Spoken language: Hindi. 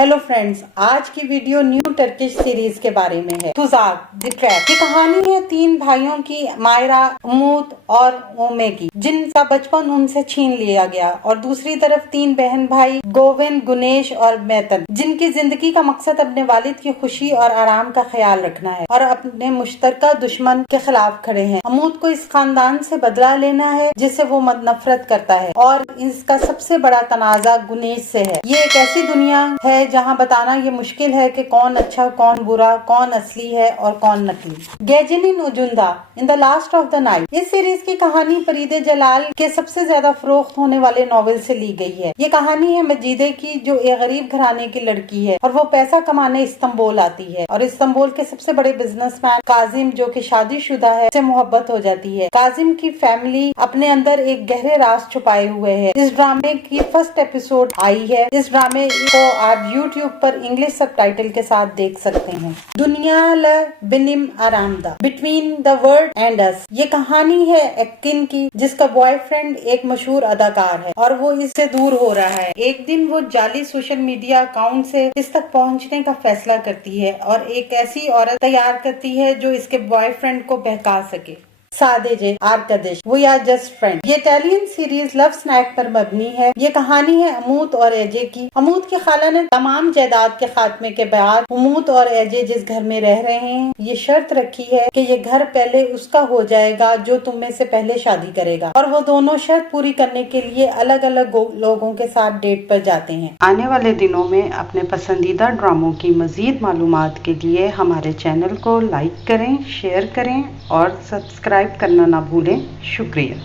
हेलो फ्रेंड्स, आज की वीडियो न्यू टर्किश सीरीज के बारे में है। तुजाक द ट्रैप। ये कहानी है तीन भाइयों की, मायरा, उमूद और ओमे की, जिनका बचपन उनसे छीन लिया गया। और दूसरी तरफ तीन बहन भाई, गोविंद, गुनेश और मैतन, जिनकी जिंदगी का मकसद अपने वालिद की खुशी और आराम का ख्याल रखना है और अपने मुश्तरका दुश्मन के खिलाफ खड़े हैं। उमूद को इस खानदान से बदला लेना है जिससे वो नफरत करता है, और इसका सबसे बड़ा तनाजा गुनेश से है। ये एक ऐसी दुनिया है जहां बताना ये मुश्किल है कि कौन अच्छा, कौन बुरा, कौन असली है और कौन नकली। गैजिन उजुंदा in the last of the night. इस सीरीज की कहानी फरीदे जलाल के सबसे ज्यादा फरोख्त होने वाले नॉवेल से ली गई है। ये कहानी है मजीदे की, जो एक गरीब घराने की लड़की है और वो पैसा कमाने इस्तांबुल आती है और इस्तांबुल के सबसे बड़े बिजनेसमैन काजिम, जो कि शादीशुदा है, से मोहब्बत हो जाती है। काजिम की फैमिली अपने अंदर एक गहरे राज छुपाए हुए है। इस ड्रामे की फर्स्ट एपिसोड आई है। इस ड्रामे को आप YouTube पर इंग्लिश सबटाइटल के साथ देख सकते हैं। दुनिया ल बिनिम आरामदा, बिटवीन द वर्ल्ड एंड अस। ये कहानी है एक्किन की, जिसका बॉयफ्रेंड एक मशहूर अदाकार है और वो इससे दूर हो रहा है। एक दिन वो जाली सोशल मीडिया अकाउंट से इस तक पहुंचने का फैसला करती है और एक ऐसी औरत तैयार करती है जो इसके बॉयफ्रेंड को बहका सके। सादेजे आर्कदिश, वी आर जस्ट फ्रेंड। ये इटालियन सीरीज लव स्नैक पर मबनी है। ये कहानी है अमूद और एजे की। अमूद की खाला ने तमाम जायदाद के खात्मे के बाद अमूद और एजे जिस घर में रह रहे हैं, ये शर्त रखी है कि ये घर पहले उसका हो जाएगा जो तुम में से पहले शादी करेगा। और वो दोनों शर्त पूरी करने के लिए अलग अलग लोगों के साथ डेट पर जाते हैं। आने वाले दिनों में अपने पसंदीदा ड्रामों की मजीद मालूमात के लिए हमारे चैनल को लाइक करें, शेयर करें और सब्सक्राइब करना ना भूलें। शुक्रिया।